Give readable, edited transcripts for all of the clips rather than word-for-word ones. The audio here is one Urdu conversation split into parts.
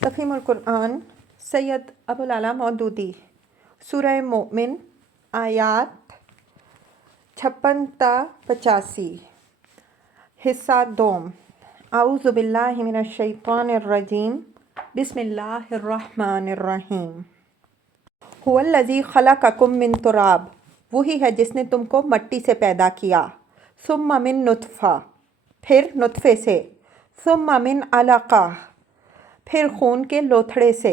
تفہیم القرآن سید ابوالعلا مودودی سورہ مومن آیات 56 تا 85 حصہ دوم اعوذ باللہ من الشیطان الرجیم بسم اللہ الرحمن الرحیم هو الذی خلقکم من تراب، وہی ہے جس نے تم کو مٹی سے پیدا کیا، ثم من نطفہ، پھر نطفے سے، ثم من علقہ، پھر خون کے لوتھڑے سے،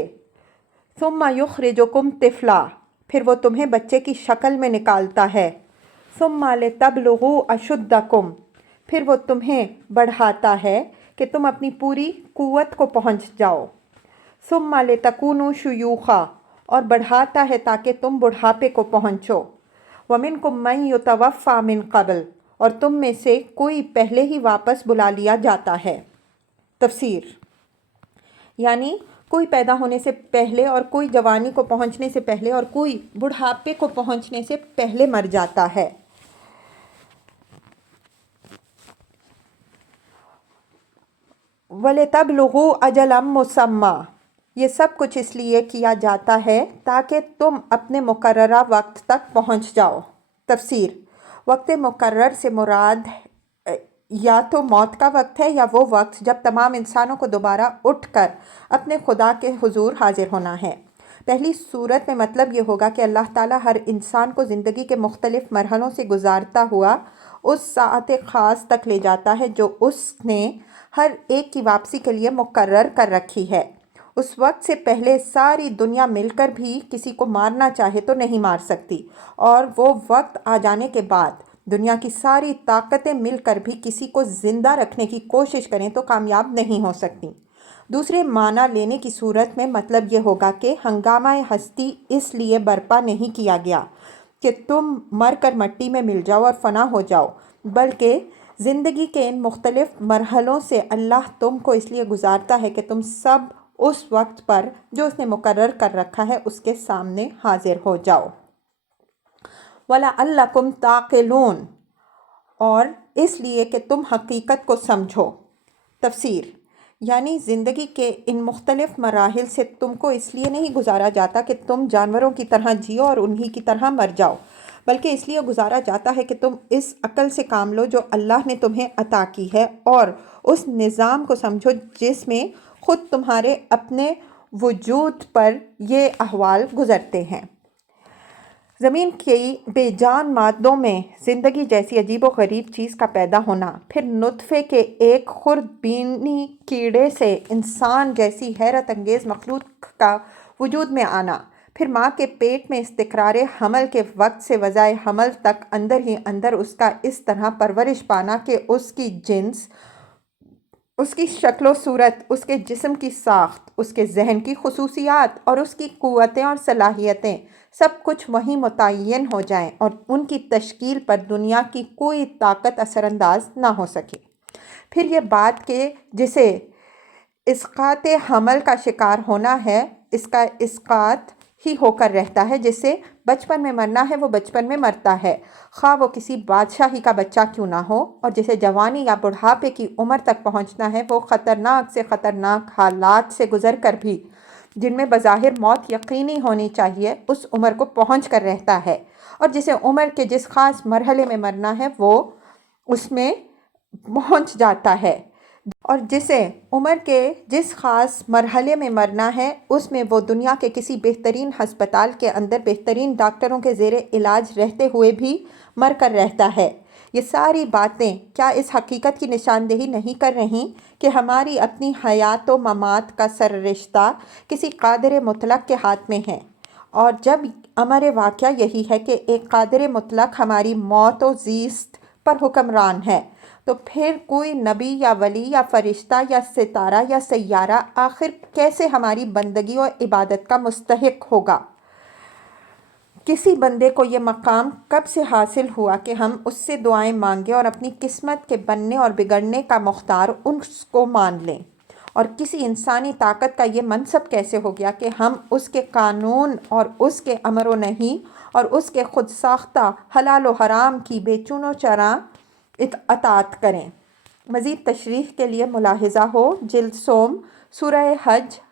ثم یخرجکم طفلا، پھر وہ تمہیں بچے کی شکل میں نکالتا ہے، ثم لتبلغوا اشدکم، پھر وہ تمہیں بڑھاتا ہے کہ تم اپنی پوری قوت کو پہنچ جاؤ، ثم لتکونوا شیوخا، اور بڑھاتا ہے تاکہ تم بڑھاپے کو پہنچو، ومنکم من یتوفی من قبل، اور تم میں سے کوئی پہلے ہی واپس بلا لیا جاتا ہے۔ تفسیر یعنی کوئی پیدا ہونے سے پہلے اور کوئی جوانی کو پہنچنے سے پہلے اور کوئی بڑھاپے کو پہنچنے سے پہلے مر جاتا ہے۔ وَلِتَبْلُغُوا أَجَلًا مُّسَمًّى، یہ سب کچھ اس لیے کیا جاتا ہے تاکہ تم اپنے مقررہ وقت تک پہنچ جاؤ۔ تفسیر وقت مقرر سے مراد یا تو موت کا وقت ہے یا وہ وقت جب تمام انسانوں کو دوبارہ اٹھ کر اپنے خدا کے حضور حاضر ہونا ہے۔ پہلی صورت میں مطلب یہ ہوگا کہ اللہ تعالیٰ ہر انسان کو زندگی کے مختلف مرحلوں سے گزارتا ہوا اس ساعت خاص تک لے جاتا ہے جو اس نے ہر ایک کی واپسی کے لیے مقرر کر رکھی ہے۔ اس وقت سے پہلے ساری دنیا مل کر بھی کسی کو مارنا چاہے تو نہیں مار سکتی، اور وہ وقت آ جانے کے بعد دنیا کی ساری طاقتیں مل کر بھی کسی کو زندہ رکھنے کی کوشش کریں تو کامیاب نہیں ہو سکتی۔ دوسرے معنی لینے کی صورت میں مطلب یہ ہوگا کہ ہنگامہ ہستی اس لیے برپا نہیں کیا گیا کہ تم مر کر مٹی میں مل جاؤ اور فنا ہو جاؤ، بلکہ زندگی کے ان مختلف مرحلوں سے اللہ تم کو اس لیے گزارتا ہے کہ تم سب اس وقت پر جو اس نے مقرر کر رکھا ہے اس کے سامنے حاضر ہو جاؤ۔ وَلَعَلَّكُمْ تَعْقِلُونَ، اور اس لیے کہ تم حقیقت کو سمجھو۔ تفسیر یعنی زندگی کے ان مختلف مراحل سے تم کو اس لیے نہیں گزارا جاتا کہ تم جانوروں کی طرح جیو اور انہی کی طرح مر جاؤ، بلکہ اس لیے گزارا جاتا ہے کہ تم اس عقل سے کام لو جو اللہ نے تمہیں عطا کی ہے، اور اس نظام کو سمجھو جس میں خود تمہارے اپنے وجود پر یہ احوال گزرتے ہیں۔ زمین کی بے جان مادوں میں زندگی جیسی عجیب و غریب چیز کا پیدا ہونا، پھر نطفے کے ایک خردبینی کیڑے سے انسان جیسی حیرت انگیز مخلوق کا وجود میں آنا، پھر ماں کے پیٹ میں استقرار حمل کے وقت سے وضع حمل تک اندر ہی اندر اس کا اس طرح پرورش پانا کہ اس کی جنس، اس کی شکل و صورت، اس کے جسم کی ساخت، اس کے ذہن کی خصوصیات اور اس کی قوتیں اور صلاحیتیں سب کچھ وہیں متعین ہو جائیں اور ان کی تشکیل پر دنیا کی کوئی طاقت اثر انداز نہ ہو سکے۔ پھر یہ بات کہ جسے اسقاط حمل کا شکار ہونا ہے، اس کا اسقاط ہی ہو کر رہتا ہے، جسے بچپن میں مرنا ہے وہ بچپن میں مرتا ہے، خواہ وہ کسی بادشاہی کا بچہ کیوں نہ ہو، اور جسے جوانی یا بڑھاپے کی عمر تک پہنچنا ہے وہ خطرناک سے خطرناک حالات سے گزر کر بھی، جن میں بظاہر موت یقینی ہونی چاہیے، اس عمر کو پہنچ کر رہتا ہے، اور جسے عمر کے جس خاص مرحلے میں مرنا ہے وہ اس میں پہنچ جاتا ہے، اور جسے عمر کے جس خاص مرحلے میں مرنا ہے اس میں وہ دنیا کے کسی بہترین ہسپتال کے اندر بہترین ڈاکٹروں کے زیر علاج رہتے ہوئے بھی مر کر رہتا ہے۔ یہ ساری باتیں کیا اس حقیقت کی نشاندہی نہیں کر رہیں کہ ہماری اپنی حیات و ممات کا سررشتہ کسی قادر مطلق کے ہاتھ میں ہے، اور جب امر واقعہ یہی ہے کہ ایک قادر مطلق ہماری موت و زیست پر حکمران ہے، تو پھر کوئی نبی یا ولی یا فرشتہ یا ستارہ یا سیارہ آخر کیسے ہماری بندگی و عبادت کا مستحق ہوگا؟ کسی بندے کو یہ مقام کب سے حاصل ہوا کہ ہم اس سے دعائیں مانگیں اور اپنی قسمت کے بننے اور بگڑنے کا مختار اس کو مان لیں؟ اور کسی انسانی طاقت کا یہ منصب کیسے ہو گیا کہ ہم اس کے قانون اور اس کے امر و نہی اور اس کے خود ساختہ حلال و حرام کی بے چون و چرا اطاعت کریں؟ مزید تشریح کے لیے ملاحظہ ہو جلد سوم سورہ حج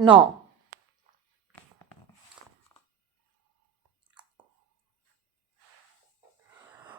9।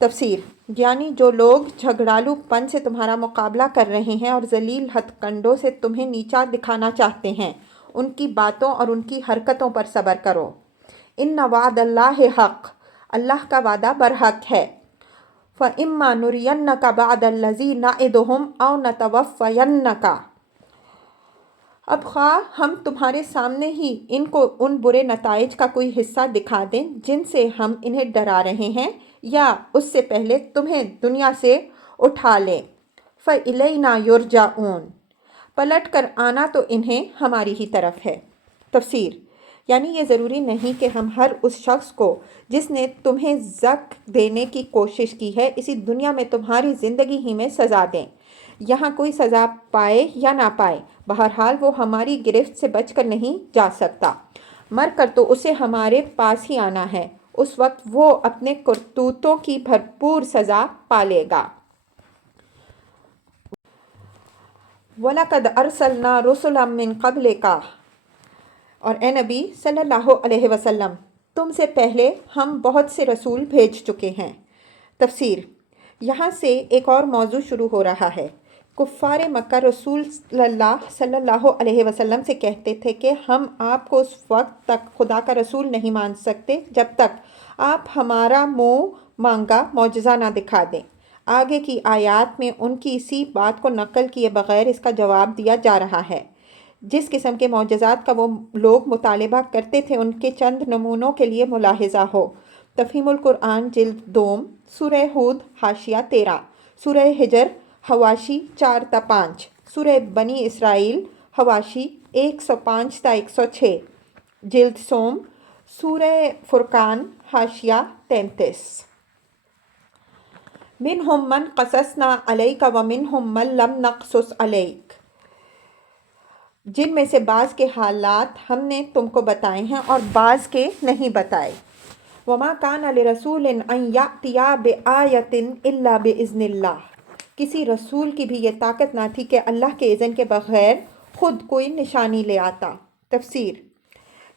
تفسیر یعنی جو لوگ جھگڑالو پن سے تمہارا مقابلہ کر رہے ہیں اور ذلیل ہتھ کنڈوں سے تمہیں نیچا دکھانا چاہتے ہیں، ان کی باتوں اور ان کی حرکتوں پر صبر کرو۔ ان وعد اللہ حق، اللہ کا وعدہ برحق ہے۔ فَإِمَّا نُرِيَنَّكَ بَعْدَ الَّذِي نَعِدُهُمْ أَوْ نَتَوَفَّيَنَّكَ، اب خواہ ہم تمہارے سامنے ہی ان کو ان برے نتائج کا کوئی حصہ دکھا دیں جن سے ہم انہیں ڈرا رہے ہیں، یا اس سے پہلے تمہیں دنیا سے اٹھا لیں۔ فَإِلَيْنَا يُرْجَعُونَ، پلٹ کر آنا تو انہیں ہماری ہی طرف ہے۔ تفسیر یعنی یہ ضروری نہیں کہ ہم ہر اس شخص کو جس نے تمہیں زک دینے کی کوشش کی ہے اسی دنیا میں تمہاری زندگی ہی میں سزا دیں، یہاں کوئی سزا پائے یا نہ پائے، بہرحال وہ ہماری گرفت سے بچ کر نہیں جا سکتا، مر کر تو اسے ہمارے پاس ہی آنا ہے، اس وقت وہ اپنے کرتوتوں کی بھرپور سزا پالے گا۔ وَلَقَدْ أَرْسَلْنَا رُسُلًا مِّن قَبْلِكَ، اور اے نبی صلی اللہ علیہ وسلم تم سے پہلے ہم بہت سے رسول بھیج چکے ہیں۔ تفسیر یہاں سے ایک اور موضوع شروع ہو رہا ہے۔ کفار مکہ رسول صلی اللہ علیہ وسلم سے کہتے تھے کہ ہم آپ کو اس وقت تک خدا کا رسول نہیں مان سکتے جب تک آپ ہمارا منہ مانگا معجزہ نہ دکھا دیں۔ آگے کی آیات میں ان کی اسی بات کو نقل کیے بغیر اس کا جواب دیا جا رہا ہے۔ جس قسم کے معجزات کا وہ لوگ مطالبہ کرتے تھے ان کے چند نمونوں کے لیے ملاحظہ ہو۔ تفہیم القرآن جلد دوم، سورہ ہود حاشیہ 13، سورہ ہجر حواشی 4 تا 5، سورہ بنی اسرائیل حواشی 105 تا 106، جلد سوم، سورہ فرقان حاشیہ 33۔ منہم من قصصنا علیک ومنہم من لم نقصص علیک، جن میں سے بعض کے حالات ہم نے تم کو بتائے ہیں اور بعض کے نہیں بتائے۔ وما کان لرسول ان یأتی بآیۃ الا بإذن اللہ، کسی رسول کی بھی یہ طاقت نہ تھی کہ اللہ کے اذن کے بغیر خود کوئی نشانی لے آتا۔ تفسیر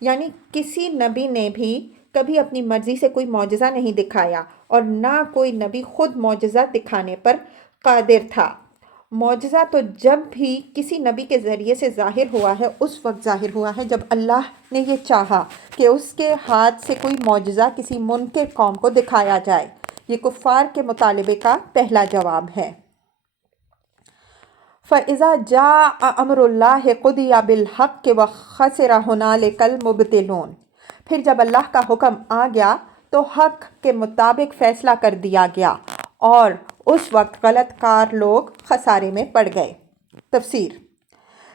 یعنی کسی نبی نے بھی کبھی اپنی مرضی سے کوئی معجزہ نہیں دکھایا اور نہ کوئی نبی خود معجزہ دکھانے پر قادر تھا۔ معجزہ تو جب بھی کسی نبی کے ذریعے سے ظاہر ہوا ہے اس وقت ظاہر ہوا ہے جب اللہ نے یہ چاہا کہ اس کے ہاتھ سے کوئی معجزہ کسی منکر قوم کو دکھایا جائے۔ یہ کفار کے مطالبے کا پہلا جواب ہے۔ فَإِذَا جَاءَ أَمْرُ اللَّهِ قُضِيَ بِالْحَقِّ وَخَسِرَ هُنَالِكَ الْمُبْطِلُونَ، پھر جب اللہ کا حکم آ گیا تو حق کے مطابق فیصلہ کر دیا گیا اور اس وقت غلط کار لوگ خسارے میں پڑ گئے۔ تفسیر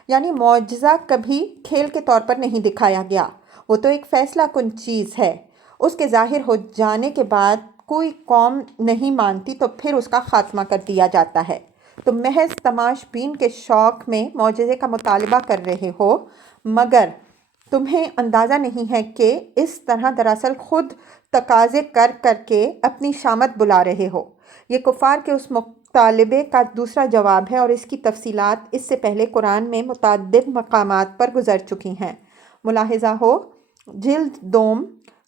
یعنی معجزہ کبھی کھیل کے طور پر نہیں دکھایا گیا، وہ تو ایک فیصلہ کن چیز ہے۔ اس کے ظاہر ہو جانے کے بعد کوئی قوم نہیں مانتی تو پھر اس کا خاتمہ کر دیا جاتا ہے۔ تم محض تماش بین کے شوق میں معجزے کا مطالبہ کر رہے ہو، مگر تمہیں اندازہ نہیں ہے کہ اس طرح دراصل خود تقاضے کر کر کے اپنی شامت بلا رہے ہو۔ یہ کفار کے اس مطالبے کا دوسرا جواب ہے اور اس کی تفصیلات اس سے پہلے قرآن میں متعدد مقامات پر گزر چکی ہیں۔ ملاحظہ ہو جلد دوم،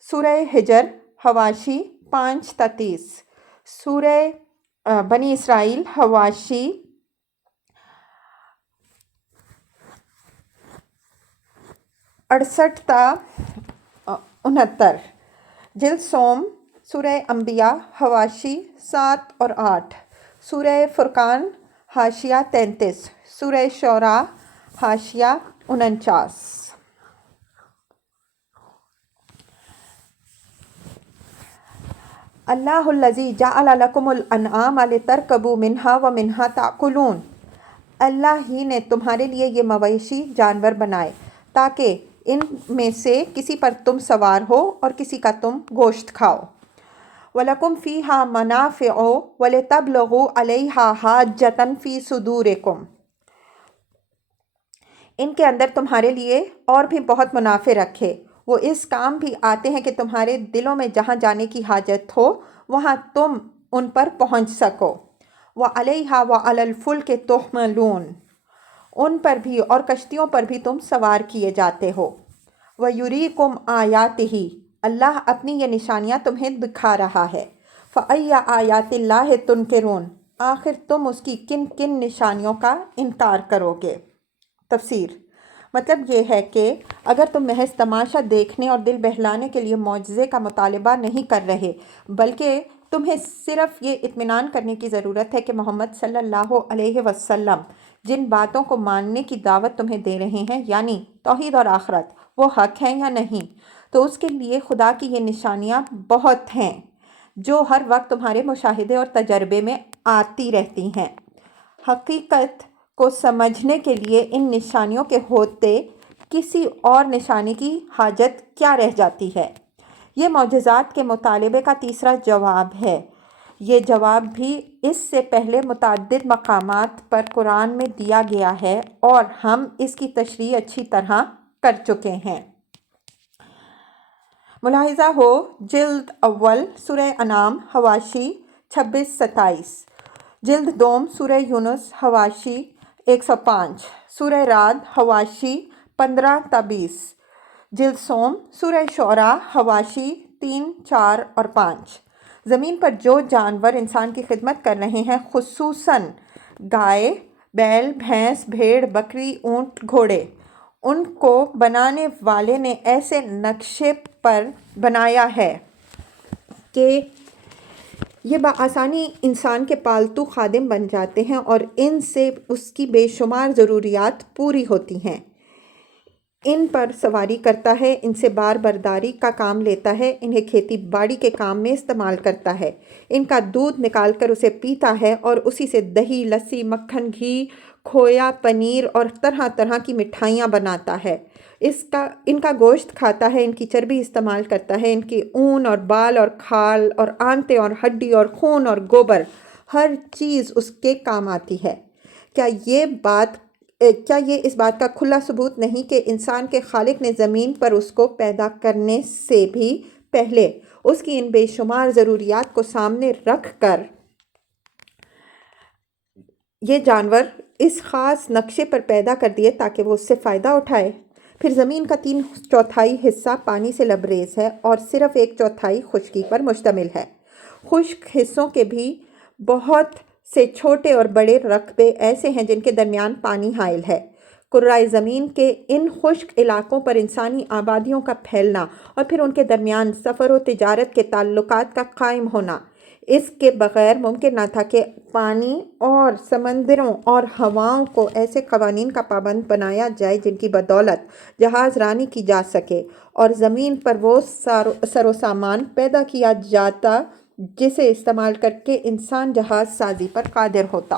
سورہ ہجر حواشی 5 تا 30، سورہ بنی اسرائیل حواشی 68 تا 69، جلد سوم، سورہ انبیاء حواشی 7 اور 8، سورہ فرقان حاشیہ 33، سورہ شعراء حاشیہ 49۔ اللہ الذی جعل لکم الانعام لترکبوا منہا ومنہا تاکلون، اللہ ہی نے تمہارے لیے یہ مویشی جانور بنائے تاکہ ان میں سے کسی پر تم سوار ہو اور کسی کا تم گوشت کھاؤ۔ وَلَكُمْ فِيهَا مَنَافِعُ وَلِتَبْلُغُوا عَلَيْهَا حَاجَّةً فِي صُدُورِكُمْ، ان کے اندر تمہارے لیے اور بھی بہت منافع رکھے، وہ اس کام بھی آتے ہیں کہ تمہارے دلوں میں جہاں جانے کی حاجت ہو وہاں تم ان پر پہنچ سکو۔ وَعَلَيْهَا وَعَلَى الْفُلْكِ تُحْمَلُونَ، ان پر بھی اور کشتیوں پر بھی تم سوار کیے جاتے ہو۔ وَيُرِيكُمْ آيَاتِهِ، اللہ اپنی یہ نشانیاں تمہیں دکھا رہا ہے۔ فَأَيَّ آیَاتِ اللَّہِ تُنْکِرُونَ، آخر تم اس کی کن کن نشانیوں کا انکار کرو گے؟ تفسیر، مطلب یہ ہے کہ اگر تم محض تماشا دیکھنے اور دل بہلانے کے لیے معجزے کا مطالبہ نہیں کر رہے، بلکہ تمہیں صرف یہ اطمینان کرنے کی ضرورت ہے کہ محمد صلی اللہ علیہ وسلم جن باتوں کو ماننے کی دعوت تمہیں دے رہے ہیں، یعنی توحید اور آخرت، وہ حق ہیں یا نہیں، تو اس کے لیے خدا کی یہ نشانیاں بہت ہیں جو ہر وقت تمہارے مشاہدے اور تجربے میں آتی رہتی ہیں۔ حقیقت کو سمجھنے کے لیے ان نشانیوں کے ہوتے کسی اور نشانی کی حاجت کیا رہ جاتی ہے؟ یہ معجزات کے مطالبے کا تیسرا جواب ہے۔ یہ جواب بھی اس سے پہلے متعدد مقامات پر قرآن میں دیا گیا ہے اور ہم اس کی تشریح اچھی طرح کر چکے ہیں۔ ملاحظہ ہو جلد اول سورہ انعام حواشی 26-27، جلد دوم سورہ یونس حواشی 105، سورہ رعد حواشی 15-20، جلد سوم سورہ شعراء حواشی 3، 4 اور 5۔ زمین پر جو جانور انسان کی خدمت کر رہے ہیں، خصوصاً گائے، بیل، بھینس، بھیڑ، بکری، اونٹ، گھوڑے، ان کو بنانے والے نے ایسے نقشے پر بنایا ہے کہ یہ بآسانی انسان کے پالتو خادم بن جاتے ہیں اور ان سے اس کی بے شمار ضروریات پوری ہوتی ہیں۔ ان پر سواری کرتا ہے، ان سے بار برداری کا کام لیتا ہے، انہیں کھیتی باڑی کے کام میں استعمال کرتا ہے، ان کا دودھ نکال کر اسے پیتا ہے اور اسی سے دہی، لسی، مکھن، گھی، کھویا، پنیر اور طرح طرح کی مٹھائیاں بناتا ہے، ان کا گوشت کھاتا ہے، ان کی چربی استعمال کرتا ہے، ان کی اون اور بال اور کھال اور آنتیں اور ہڈی اور خون اور گوبر، ہر چیز اس کے کام آتی ہے۔ کیا یہ اس بات کا کھلا ثبوت نہیں کہ انسان کے خالق نے زمین پر اس کو پیدا کرنے سے بھی پہلے اس کی ان بے شمار ضروریات کو سامنے رکھ کر یہ جانور اس خاص نقشے پر پیدا کر دیے تاکہ وہ اس سے فائدہ اٹھائے؟ پھر زمین کا 3/4 حصہ پانی سے لبریز ہے اور صرف 1/4 خشکی پر مشتمل ہے۔ خشک حصوں کے بھی بہت سے چھوٹے اور بڑے رقبے ایسے ہیں جن کے درمیان پانی حائل ہے۔ کرۂ زمین کے ان خشک علاقوں پر انسانی آبادیوں کا پھیلنا اور پھر ان کے درمیان سفر و تجارت کے تعلقات کا قائم ہونا اس کے بغیر ممکن نہ تھا کہ پانی اور سمندروں اور ہواؤں کو ایسے قوانین کا پابند بنایا جائے جن کی بدولت جہاز رانی کی جا سکے اور زمین پر وہ سر و سامان پیدا کیا جاتا جسے استعمال کر کے انسان جہاز سازی پر قادر ہوتا۔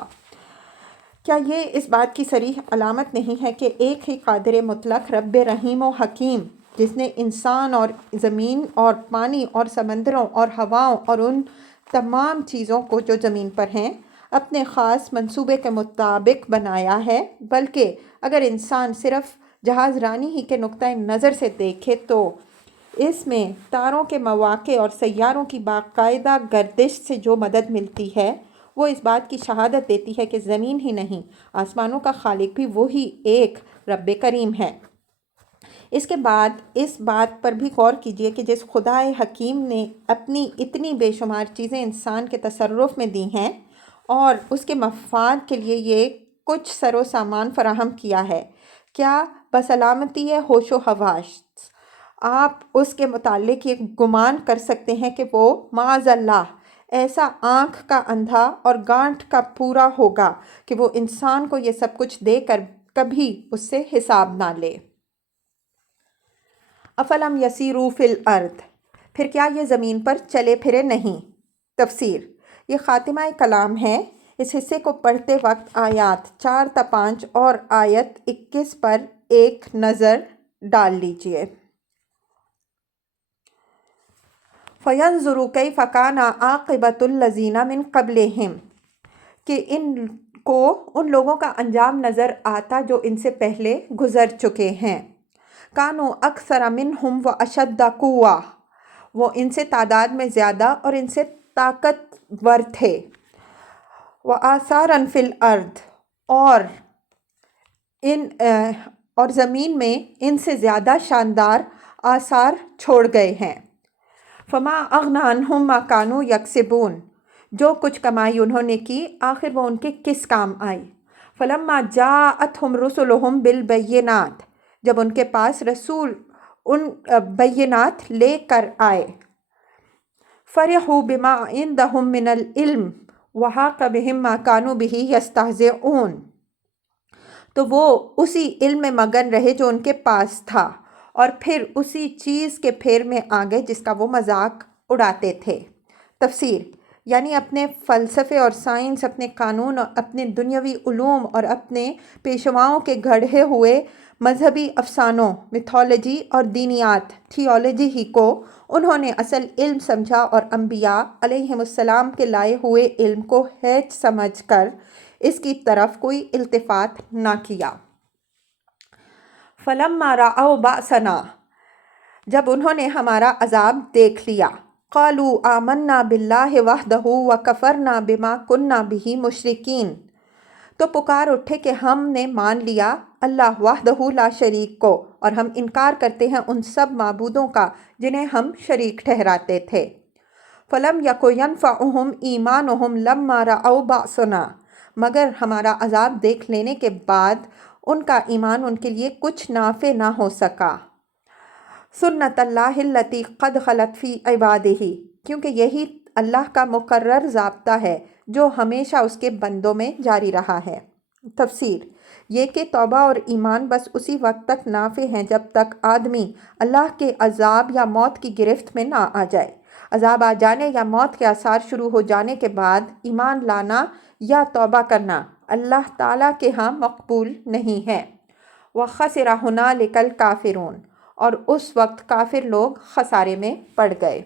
کیا یہ اس بات کی صریح علامت نہیں ہے کہ ایک ہی قادر مطلق رب رحیم و حکیم، جس نے انسان اور زمین اور پانی اور سمندروں اور ہواؤں اور ان تمام چیزوں کو جو زمین پر ہیں اپنے خاص منصوبے کے مطابق بنایا ہے، بلکہ اگر انسان صرف جہاز رانی ہی کے نقطۂ نظر سے دیکھے تو اس میں تاروں کے مواقع اور سیاروں کی باقاعدہ گردش سے جو مدد ملتی ہے وہ اس بات کی شہادت دیتی ہے کہ زمین ہی نہیں، آسمانوں کا خالق بھی وہی ایک رب کریم ہے۔ اس کے بعد اس بات پر بھی غور کیجئے کہ جس خدائے حکیم نے اپنی اتنی بے شمار چیزیں انسان کے تصرف میں دی ہیں اور اس کے مفاد کے لیے یہ کچھ سر و سامان فراہم کیا ہے، کیا بسلامتی ہوش و حواس آپ اس کے متعلق یہ گمان کر سکتے ہیں کہ وہ معاذ اللہ ایسا آنکھ کا اندھا اور گانٹھ کا پورا ہوگا کہ وہ انسان کو یہ سب کچھ دے کر کبھی اس سے حساب نہ لے؟ افلم یسیروا فی الارض، پھر کیا یہ زمین پر چلے پھرے نہیں؟ تفسیر، یہ خاتمہ کلام ہے۔ اس حصے کو پڑھتے وقت آیات 4 تا 5 اور آیت 21 پر ایک نظر ڈال لیجئے۔ فَيَنظُرُوا كَيْفَ كَانَ عَاقِبَةُ الَّذِينَ مِن قَبْلِهِمْ، کہ ان کو ان لوگوں کا انجام نظر آتا جو ان سے پہلے گزر چکے ہیں۔ كَانُوا أَكْثَرَ مِنْهُمْ وَأَشَدَّ قُوَّةً، وہ ان سے تعداد میں زیادہ اور ان سے طاقتور تھے۔ وَآثَارًا فِي الْأَرْضِ، اور زمین میں ان سے زیادہ شاندار آثار چھوڑ گئے ہیں۔ فما اغنی عنہم ما کانوا یکسبون، جو کچھ کمائی انہوں نے کی آخر وہ ان کے کس کام آئی۔ فلما جاءتہم رسلہم بالبینات، جب ان کے پاس رسول ان بینات لے کر آئے، فرحوا بما عندہم من العلم وحاق بہم ما کانوا بہ یستہزئون، تو وہ اسی علم میں مگن رہے جو ان کے پاس تھا، اور پھر اسی چیز کے پھیر میں آ گئے جس کا وہ مذاق اڑاتے تھے۔ تفسیر یعنی اپنے فلسفے اور سائنس، اپنے قانون اور اپنے دنیاوی علوم اور اپنے پیشواؤں کے گھڑے ہوئے مذہبی افسانوں میتھولوجی اور دینیات تھیولوجی ہی کو انہوں نے اصل علم سمجھا، اور انبیاء علیہم السلام کے لائے ہوئے علم کو ہیچ سمجھ کر اس کی طرف کوئی التفات نہ کیا۔ فلما رأوا بأسنا، جب انہوں نے ہمارا عذاب دیکھ لیا، قالوا آمنا باللہ وحدہ وکفرنا بما کنا بہ مشرکین، تو پکار اٹھے کہ ہم نے مان لیا اللہ وحدہ لا شریک کو، اور ہم انکار کرتے ہیں ان سب معبودوں کا جنہیں ہم شریک ٹھہراتے تھے۔ فلم یک ینفعہم ایمانہم لما رأوا بأسنا، مگر ہمارا عذاب دیکھ لینے کے بعد ان کا ایمان ان کے لیے کچھ نافع نہ ہو سکا۔ سنت اللہ التی قد خلت فی عبادہ، کیونکہ یہی اللہ کا مقرر ضابطہ ہے جو ہمیشہ اس کے بندوں میں جاری رہا ہے۔ تفسیر یہ کہ توبہ اور ایمان بس اسی وقت تک نافع ہیں جب تک آدمی اللہ کے عذاب یا موت کی گرفت میں نہ آ جائے۔ عذاب آ جانے یا موت کے آثار شروع ہو جانے کے بعد ایمان لانا یا توبہ کرنا اللہ تعالیٰ کے ہاں مقبول نہیں ہے۔ وَخَسِرَ هُنَالِكَ الْكَافِرُونَ، اور اس وقت کافر لوگ خسارے میں پڑ گئے۔